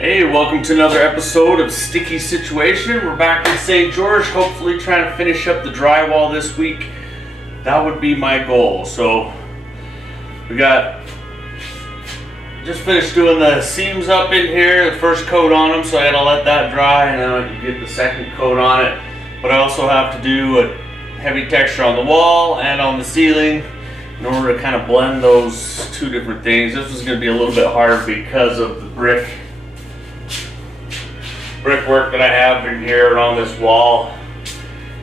Hey, welcome to another episode of Sticky Situation. We're back in St. George, hopefully trying to finish up the drywall this week. That would be my goal. So we just finished doing the seams up in here, the first coat on them, so I gotta let that dry and then I can get the second coat on it. But I also have to do a heavy texture on the wall and on the ceiling in order to kind of blend those two different things. This is going to be a little bit harder because of the brickwork that I have in here on this wall,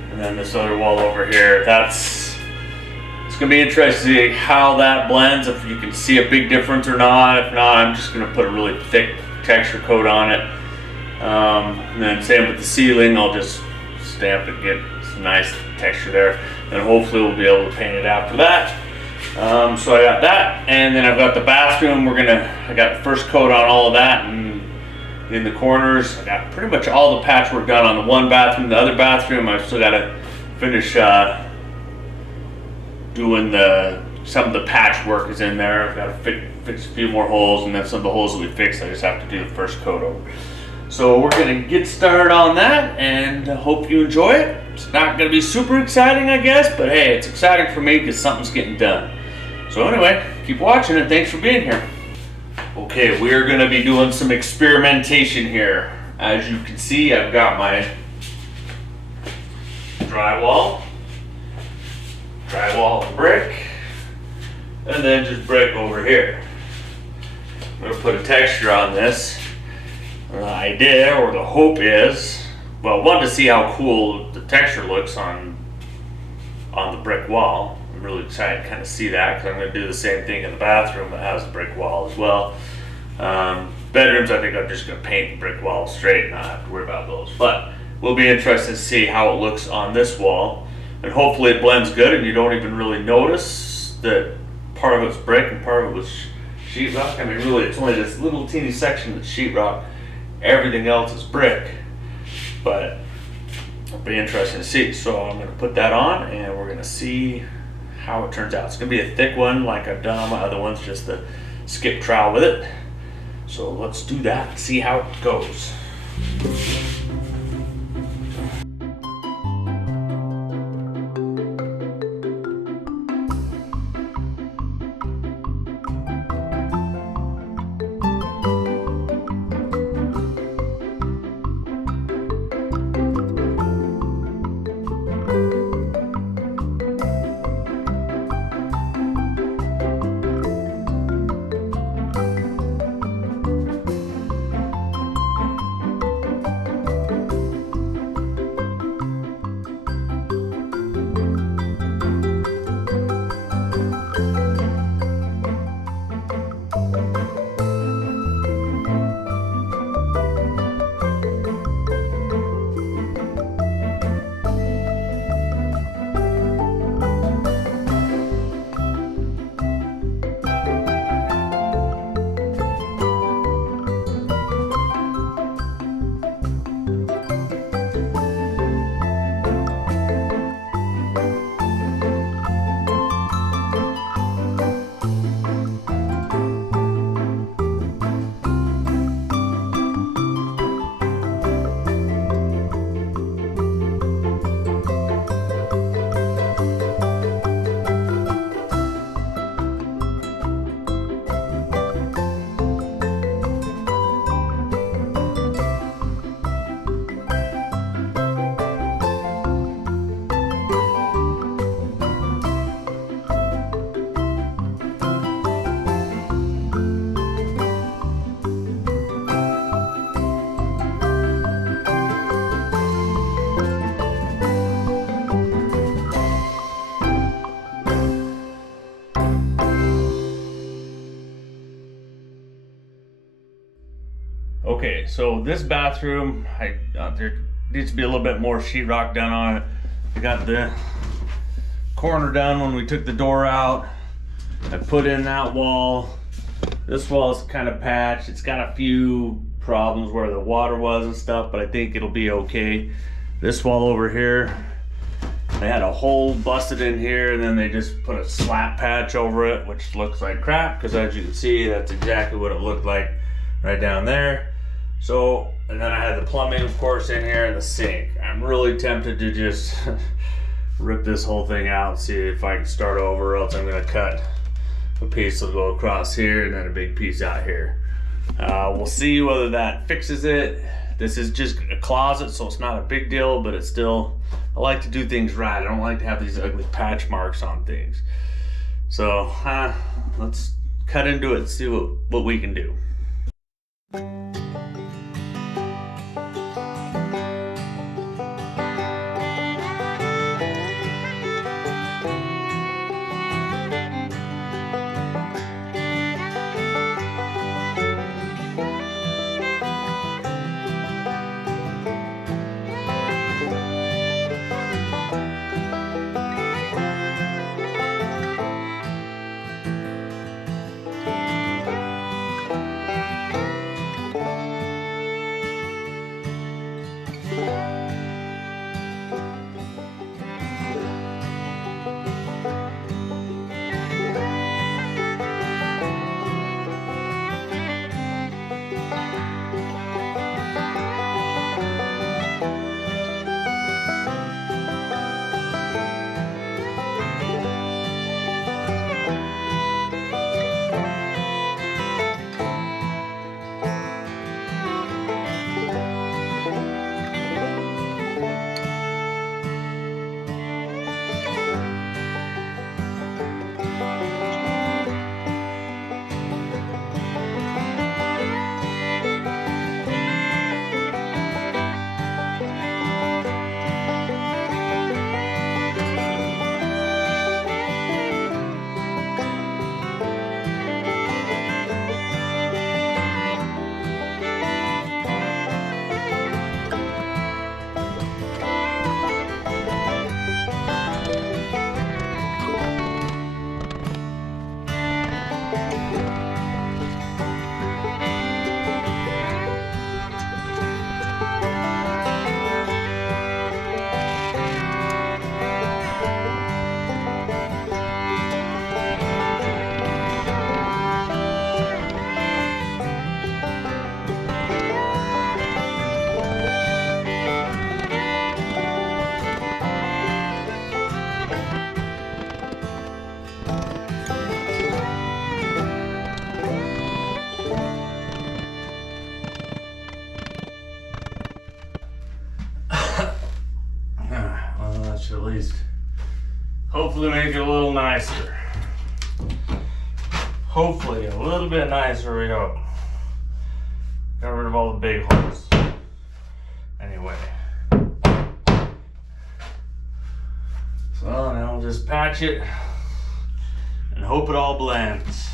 and then this other wall over here. It's going to be interesting to see how that blends, if you can see a big difference or not. If not, I'm just going to put a really thick texture coat on it. And then same with the ceiling, I'll just stamp it, get some nice texture there, and hopefully we'll be able to paint it after that. So I got that, and then I've got the bathroom. I got the first coat on all of that, and in the corners I got pretty much all the patchwork done on the one bathroom. The other bathroom I've still got to finish doing some of the patchwork is in there. I've got to fix a few more holes, and then some of the holes that we fixed I just have to do the first coat over. So we're going to get started on that, and hope you enjoy it. It's not going to be super exciting, I guess, but hey, it's exciting for me because something's getting done. So anyway, keep watching and thanks for being here. Okay, we're going to be doing some experimentation here. As you can see, I've got my drywall and brick, and then just brick over here. I'm going to put a texture on this. The idea, or the hope is, well, one, to see how cool the texture looks on the brick wall. I'm really excited to kind of see that, because I'm going to do the same thing in the bathroom that has a brick wall as well. Bedrooms, I think I'm just going to paint the brick wall straight and not have to worry about those. But we'll be interested to see how it looks on this wall, and hopefully it blends good and you don't even really notice that part of it's brick and part of it was sheetrock. I mean, really, it's only this little teeny section that's sheetrock. Everything else is brick, but it'll be interesting to see. So I'm going to put that on and we're going to see how it turns out. It's going to be a thick one like I've done on my other ones, just the skip trowel with it. So let's do that and see how it goes. Okay, so this bathroom, there needs to be a little bit more sheetrock done on it. I got the corner done when we took the door out. I put in that wall. This wall is kind of patched. It's got a few problems where the water was and stuff, but I think it'll be okay. This wall over here, they had a hole busted in here, and then they just put a slap patch over it, which looks like crap, because as you can see, that's exactly what it looked like right down there. So, and then I had the plumbing, of course, in here and the sink. I'm really tempted to just rip this whole thing out and see if I can start over, or else I'm gonna cut a piece that'll go across here and then a big piece out here. We'll see whether that fixes it. This is just a closet, so it's not a big deal, but it's still, I like to do things right. I don't like to have these ugly patch marks on things. So, let's cut into it and see what we can do. Well, that should at least hopefully make it a little nicer. Hopefully a little bit nicer, we hope. Got rid of all the big holes. Anyway. So now I'll just patch it and hope it all blends.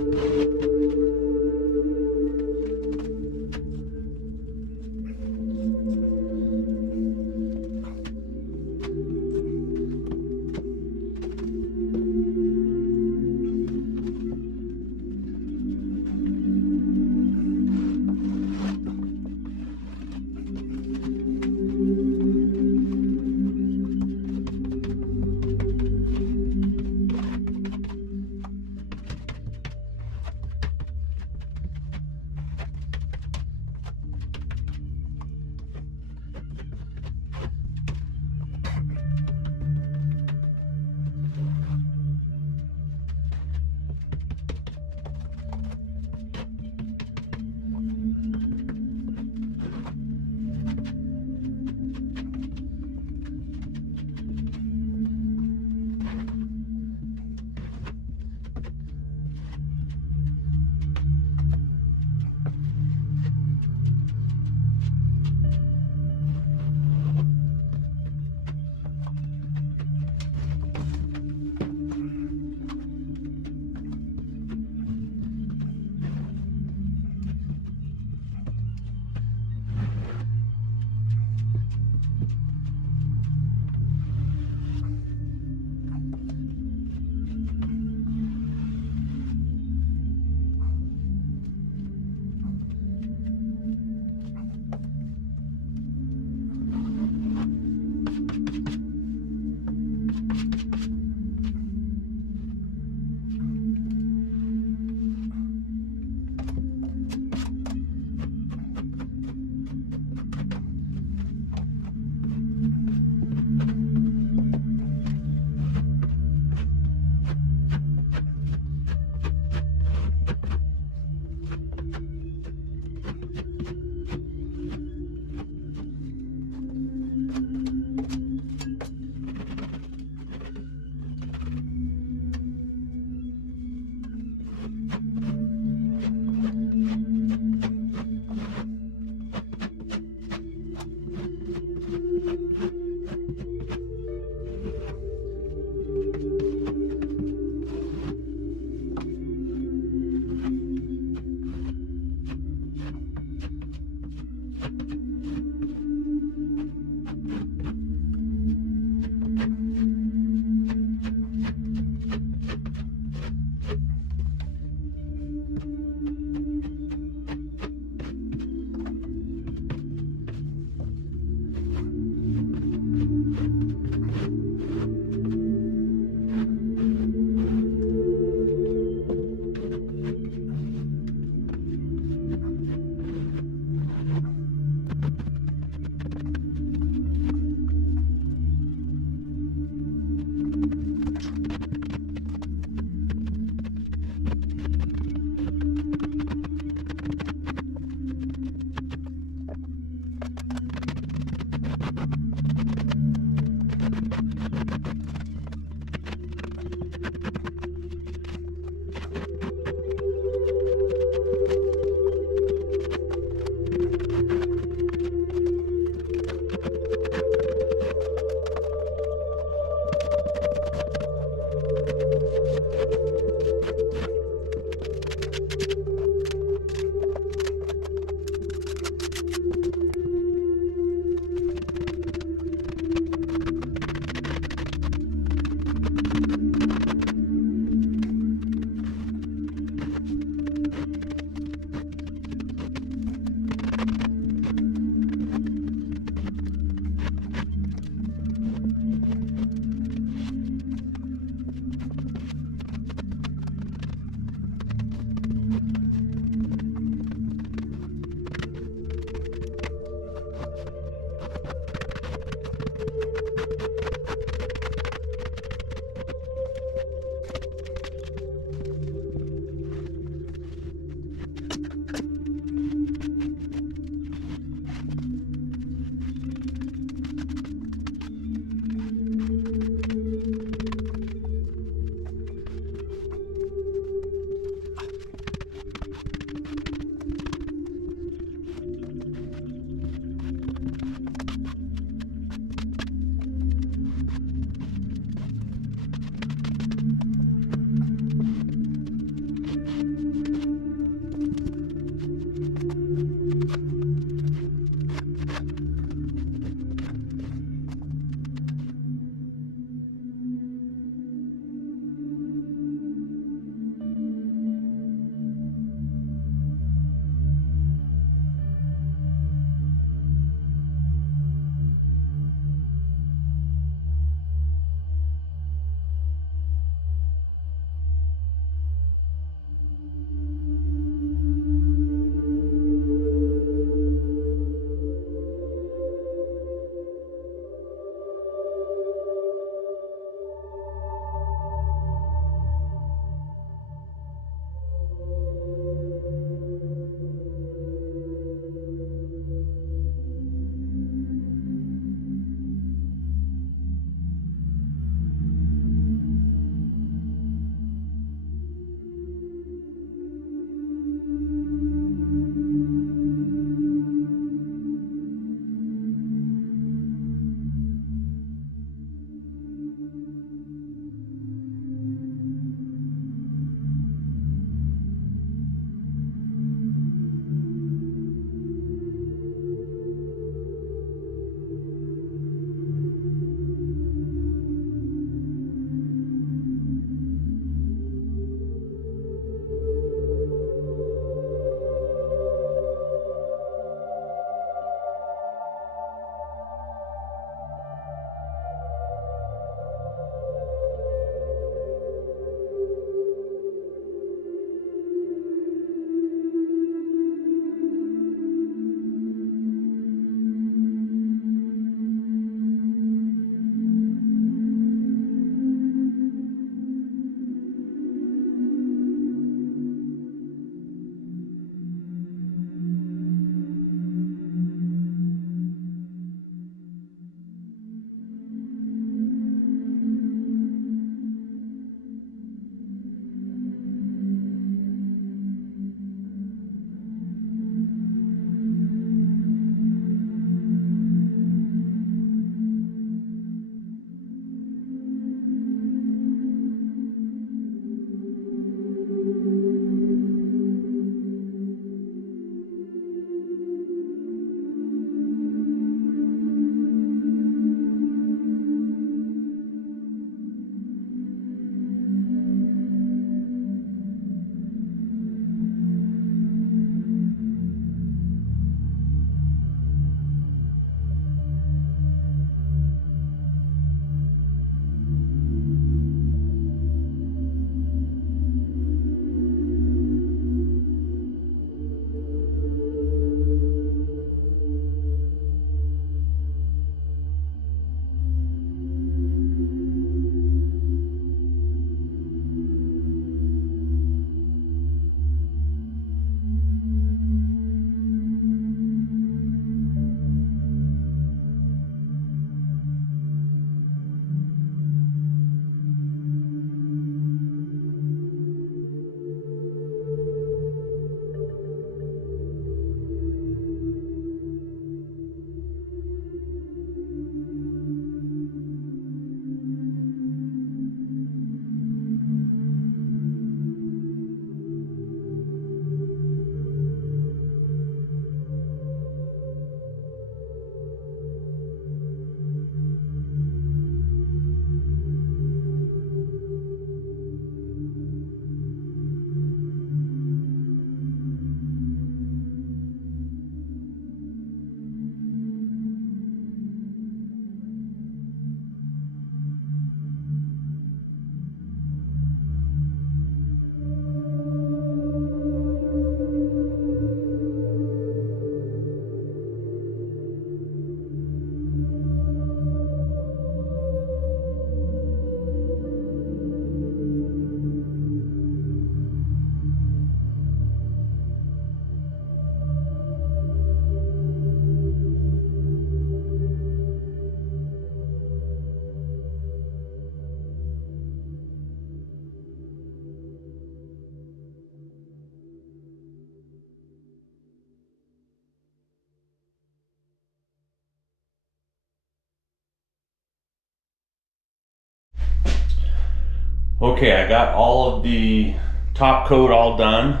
Okay, I got all of the top coat all done.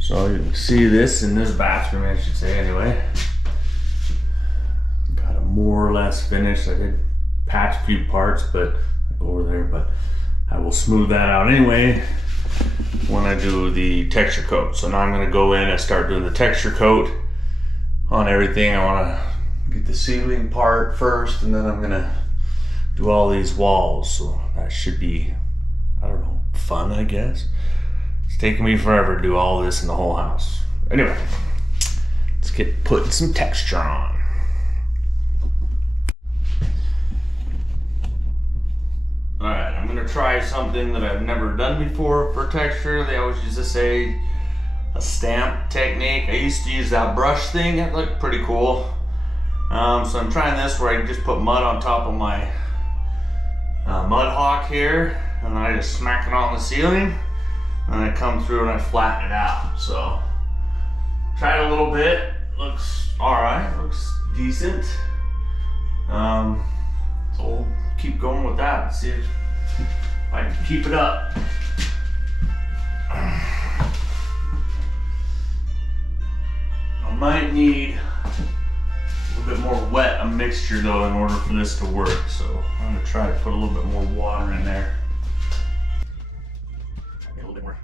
So you can see this in this bathroom, I should say, anyway. Got it more or less finished. I did patch a few parts, but over there, but I will smooth that out anyway when I do the texture coat. So now I'm gonna go in and start doing the texture coat on everything. I wanna get the ceiling part first, and then I'm gonna do all these walls. So that should be, I don't know, fun, I guess. It's taking me forever to do all this in the whole house. Anyway, let's get putting some texture on. All right, I'm gonna try something that I've never done before for texture. They always used to say a stamp technique. I used to use that brush thing. It looked pretty cool. So I'm trying this where I can just put mud on top of my mud hawk here, and then I just smack it on the ceiling, and I come through and I flatten it out. So tried a little bit. Looks all right. Looks decent. So we'll keep going with that and see if I can keep it up. I might need a little bit more wet a mixture though in order for this to work. So I'm gonna try to put a little bit more water in there. Get a little bit more.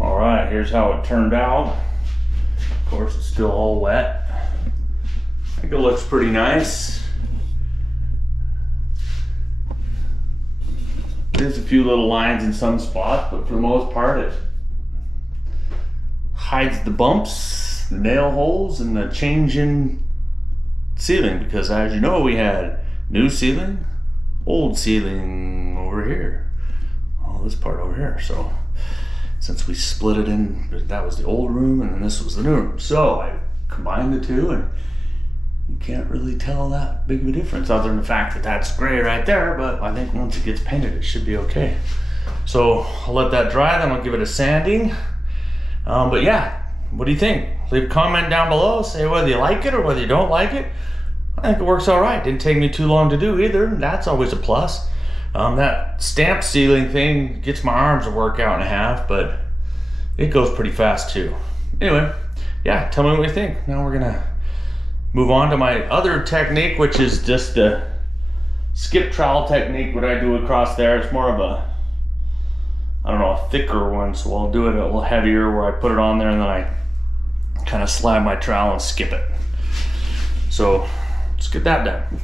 All right, here's how it turned out. Of course, it's still all wet. I think it looks pretty nice. There's a few little lines in some spots, but for the most part, it hides the bumps, the nail holes, and the change in ceiling. Because as you know, we had new ceiling, old ceiling over here. All this part over here. So since we split it in, that was the old room and then this was the new room. So I combined the two and you can't really tell that big of a difference other than the fact that that's gray right there, but I think once it gets painted, it should be okay. So I'll let that dry, then I'll give it a sanding. But yeah, what do you think? Leave a comment down below, say whether you like it or whether you don't like it. I think it works all right. Didn't take me too long to do either. That's always a plus. That stamp ceiling thing gets my arms a workout and a half, but it goes pretty fast too. Anyway, yeah, tell me what you think. Now we're gonna move on to my other technique, which is just the skip trowel technique. What I do across there, it's more of a, I don't know, a thicker one, so I'll do it a little heavier where I put it on there and then I kind of slide my trowel and skip it. So let's get that done.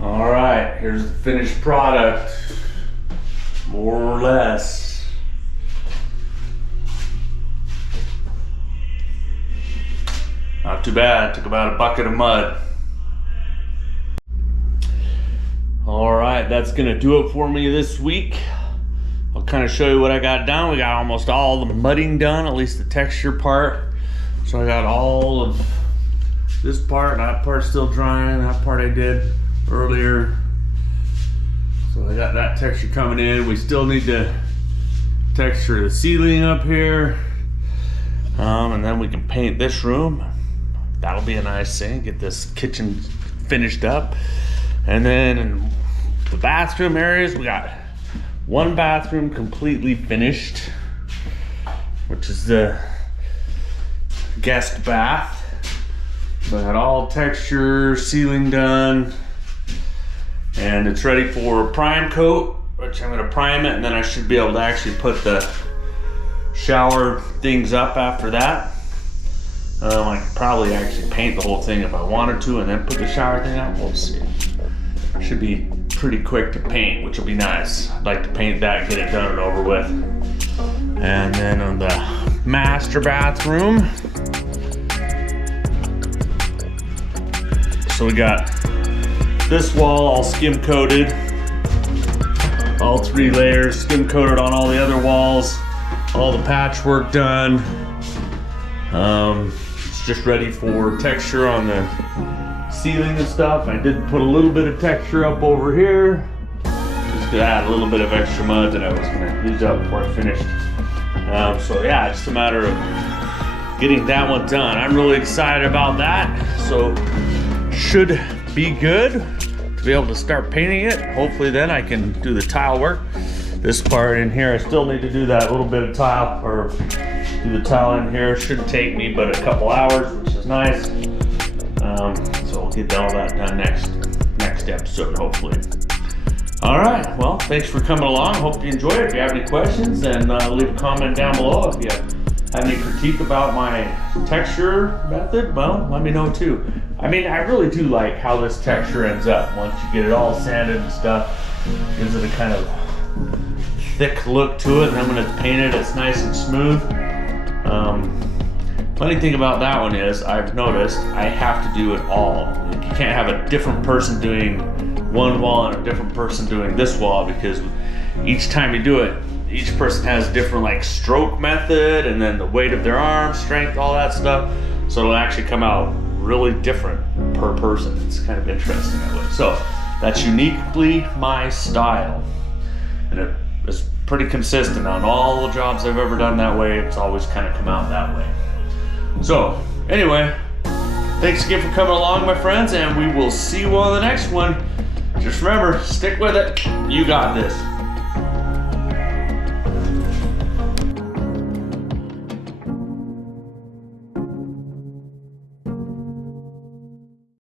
All right, here's the finished product, more or less. Not too bad, took about a bucket of mud. All right, that's gonna do it for me this week. I'll kind of show you what I got done. We got almost all the mudding done, at least the texture part. So I got all of this part, that part's still drying, that part I did earlier. So I got that texture coming in. We still need to texture the ceiling up here. And then we can paint this room. That'll be a nice thing, get this kitchen finished up. And then in the bathroom areas, we got one bathroom completely finished, which is the guest bath. So I got all texture, ceiling done, and it's ready for prime coat, which I'm gonna prime it, and then I should be able to actually put the shower things up after that. I could probably actually paint the whole thing if I wanted to, and then put the shower thing up. We'll see. Should be pretty quick to paint, which will be nice. I'd like to paint that, get it done and over with. And then on the master bathroom, so we got this wall all skim coated, all 3 layers skim coated on all the other walls, all the patchwork done. It's just ready for texture on the ceiling and stuff. I did put a little bit of texture up over here, just to add a little bit of extra mud that I was gonna use up before I finished. So yeah, it's just a matter of getting that one done. I'm really excited about that. So should be good to be able to start painting it. Hopefully then I can do the tile work. This part in here, I still need to do that little bit of tile, or do the tile in here. Shouldn't take me but a couple hours, which is nice. So we'll get all that done next episode, hopefully. All right, well, thanks for coming along. Hope you enjoyed it. If you have any questions, then leave a comment down below. If you have any critique about my texture method, well, let me know too. I mean, I really do like how this texture ends up. Once you get it all sanded and stuff, gives it a kind of thick look to it, and then when it's painted, it's nice and smooth. Funny thing about that one is, I've noticed I have to do it all. You can't have a different person doing one wall and a different person doing this wall, because each time you do it, each person has a different like stroke method, and then the weight of their arm, strength, all that stuff. So it'll actually come out really different per person. It's kind of interesting that way. So that's uniquely my style. And it is pretty consistent on all the jobs I've ever done that way. It's always kind of come out that way. So anyway, thanks again for coming along, my friends, and we will see you on the next one. Just remember, stick with it. You got this.